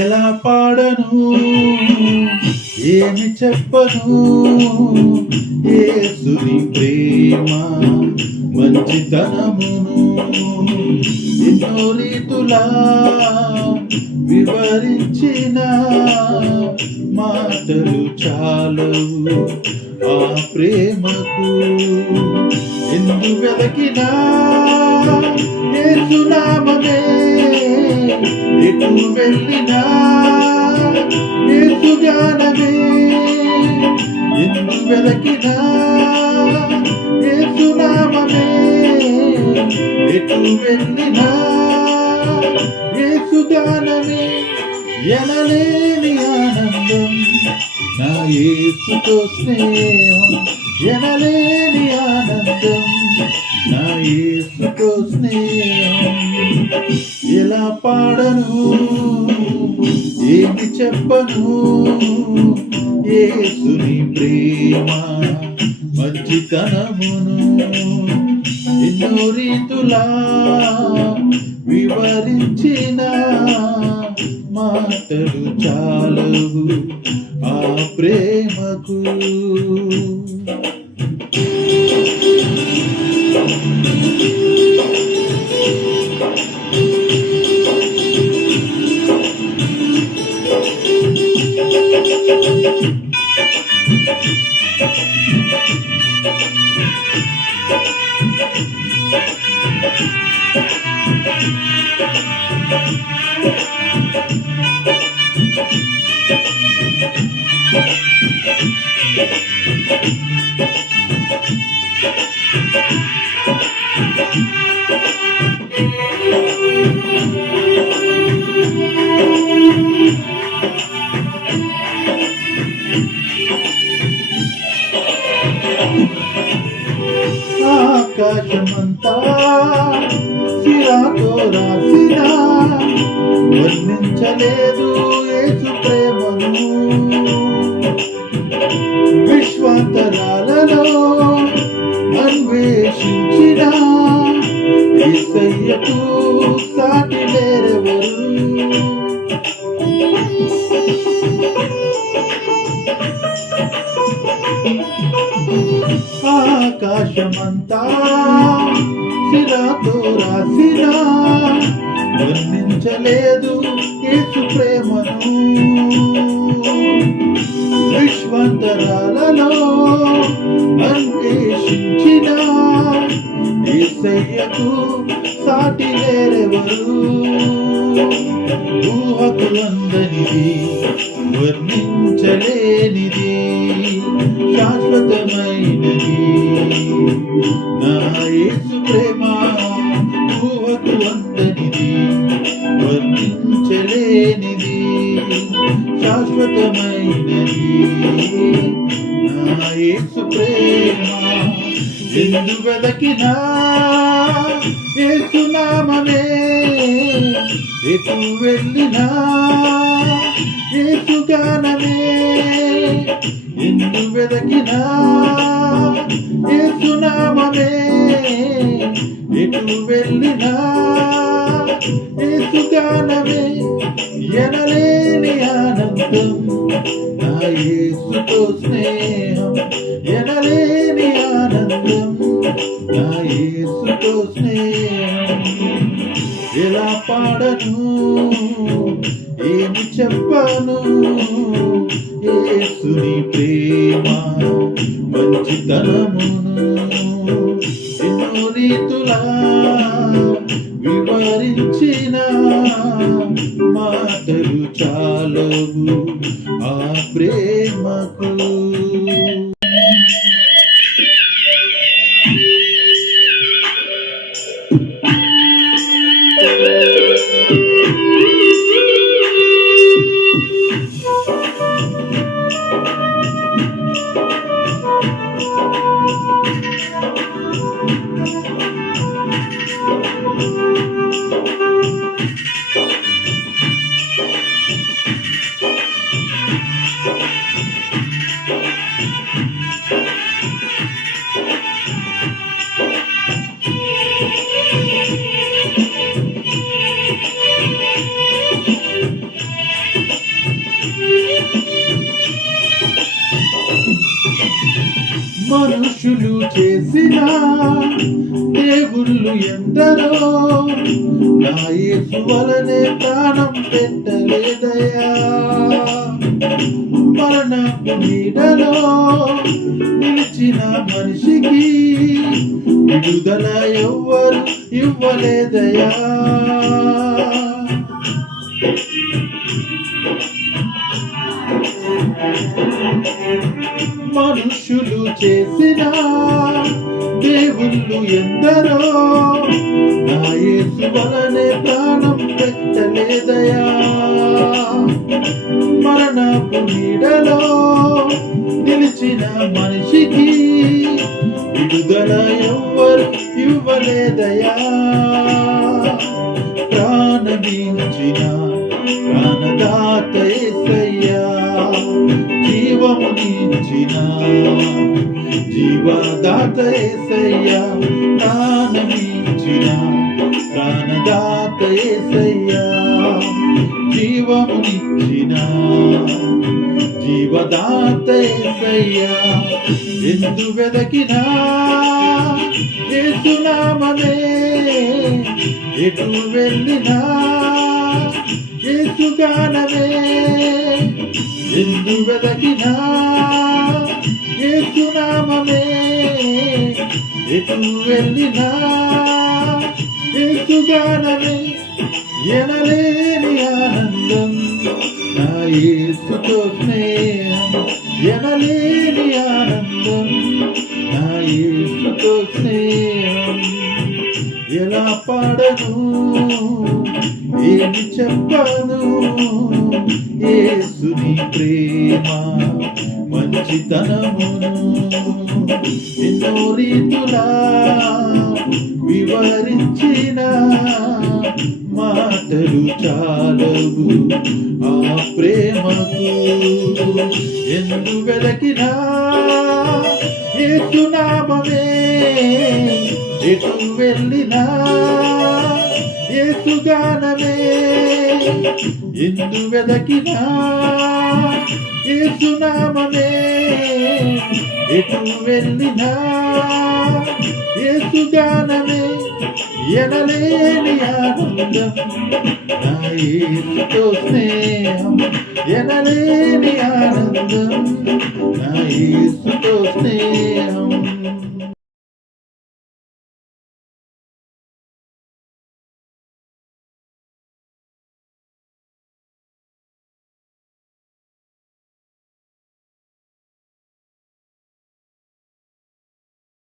ఎలా పాడను ఏమి చెప్పను యేసుని ప్రేమ మంచితనమును ఎన్నో రీతులా వివరించిన మాటలు చాలవు ఆ ప్రేమకు ఎందు వెదకినా యేసునామమే ఎటు వెళ్ళినా యేసు జ్ఞానమే ఎందు వెదకినా యేసునామమే ఎటు వెళ్ళినా యేసు జ్ఞానమే ఎనలేని ఆనందం నా యేసుతో స్నేహం ఎనలేని ఆనందం నా యేసుతో స్నేహం ఎలా పాడను ఏమి చెప్పను యేసుని ప్రేమ మంచితనమును ఎన్నో రీతులా వివరించిన మాటలు చాలవు ఆ ప్రేమకు. ఆకాశమంతా సిరాతో రాసిన వర్ణించలేదు యేసు ప్రేమను విశ్వాంతరాలలో అన్వేషించిన యేసయ్యకు సాటి లేరెవరు. ఆకాశమంతా సిరాతో రాసిన వర్ణించలేదు యేసు ప్రేమను విశ్వాంతరాలలో అన్వేషించిన యేసయ్యకు సాటి లేరెవరు. ఊహకు అందనిది వర్ణించలేనిది శాశ్వతమైనది నా యేసు ప్రేమ ఊహకు అందనిది వర్ణించలేనిది శాశ్వతమైనది నా యేసు ప్రేమ ఎందు వెదకినా యేసునామమే ఎటు వెళ్ళినా యేసు గానమే ఎందు వెదకినా యేసునామమే ఎటు వెళ్ళినా యేసు గానమే ఎనలేని ఆనందం నా యేసుతో స్నేహం ఎనలేని ఆనందం నా యేసుతో స్నేహం ఎలా పాడను ఏమి చెప్పను యేసుని ప్రేమ మంచితనమును ఎన్నో రీతులా వివరించిన మాటలు చాలవు ఆ ప్రేమకు. మనుషులు చేసిన దేవుళ్ళు ఎందరో, నా యేసు వలనే ప్రాణం పెట్టలేదయా. మరణపు నీడలో నిలిచిన మనిషికి విడుదల ఎవ్వరు ఇవ్వలేదయా. మనుషులు చేసిన దేవుళ్ళు ఎందరో, నా యేసు వలనే ప్రాణం పెట్టలేదయా. మరణపు నీడలో నిలిచిన మనిషికి విడుదల ఎవ్వరు ఇవ్వలేదయా. ప్రాణమించిన ప్రాణదాత యేసయ్యా, జీవమునిచ్చిన జీవదాత యేసయ్యా, ప్రాణమించిన ప్రాణదాత యేసయ్యా, జీవమునిచ్చిన జీవదాత యేసయ్యా. ఎందు వెదకినా యేసు నామమే, ఎటు వెళ్ళినా యేసు గానమే. ఎందు వెదకినా యేసు నామమే, ఎటు వెళ్ళినా యేసు గానమే. ఎనలేని ఆనందం నా యేసుతో స్నేహం, ఎనలేని ఆనందం నా యేసుతో స్నేహం. ఎలా పాడను ఏమి చెప్పను, యేసుని ప్రేమ మంచితనమును ఎన్నో రీతులా వివరించిన మాటలు చాలవు ఆ ప్రేమకు. ఎందు వెదకినా యేసు నామమే, ఎటు వెళ్ళినా యేసు గానమే. ఎందు వెదకినా యేసు నామమే, ఎటు వెళ్ళినా యేసు గానమే. ఎనలేని ఆనందం నా యేసుతో స్నేహం, ఎనలేని ఆనందం నా యేసుతో స్నేహం.